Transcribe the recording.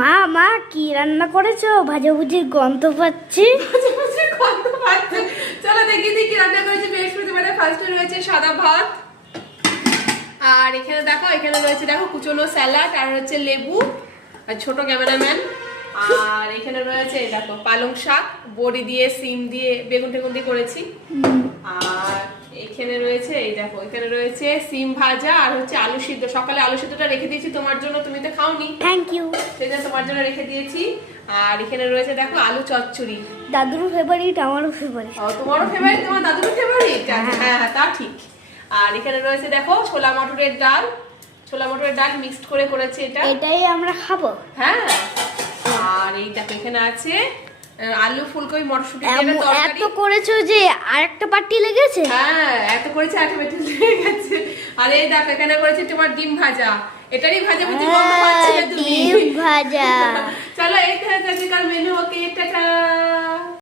মা মা কি রান্না করেছো? ভাজাভুজির গন্ধ পাচ্ছি। চলো দেখি কি রান্না করেছি। বৃহস্পতিবারে ফার্স্টে রয়েছে সাদা ভাত, আর এখানে দেখো এখানে রয়েছে দেখো কুচনো স্যালাড, আর হচ্ছে লেবু, আর ছোট ক্যামেরাম্যান, আর এখানে রয়েছে এই দেখো পালং শাক, বড়ি দিয়ে সিম দিয়ে বেগুন টেগুন দিয়ে করেছি, আর এখানে রয়েছে এই দেখো এখানে রয়েছে সিম ভাজা, আর হচ্ছে আলু সিদ্ধ। সকালে আলু সিদ্ধটা রেখে দিয়েছি তোমার জন্য, তুমি তো খাওনি, থ্যাংক ইউ। সেটা তোমার জন্য রেখে দিয়েছি। আর এখানে রয়েছে দেখো আলু চচ্চড়ি। দাদুর ফেভারিট, আমারও ফেভারিট। তোমারও ফেভারিট, তোমার দাদুরও ফেভারিট। হ্যাঁ হ্যাঁ তা ঠিক। আর এখানে রয়েছে দেখো ছোলা মটরের ডাল, ছোলা মটরের ডাল মিক্সড করে করেছে এটা, এটাই আমরা খাবো। হ্যাঁ। আর এই দেখো এখানে আছে আলু ফুলকপি মটরশুঁটি দিয়ে তরকারি। এত করেছো যে আরেকটা পার্টি লেগেছে। হ্যাঁ এত করেছে, একটা বেটে লেগে গেছে। আর এই দেখো এখানে করেছে তোমার ডিম ভাজা, এটারই ভাজা ভুজি গন্ধ পাচ্ছিলে তুমি। ডিম ভাজা। চলো এই তো আজকের মেনু। ওকে টাটা।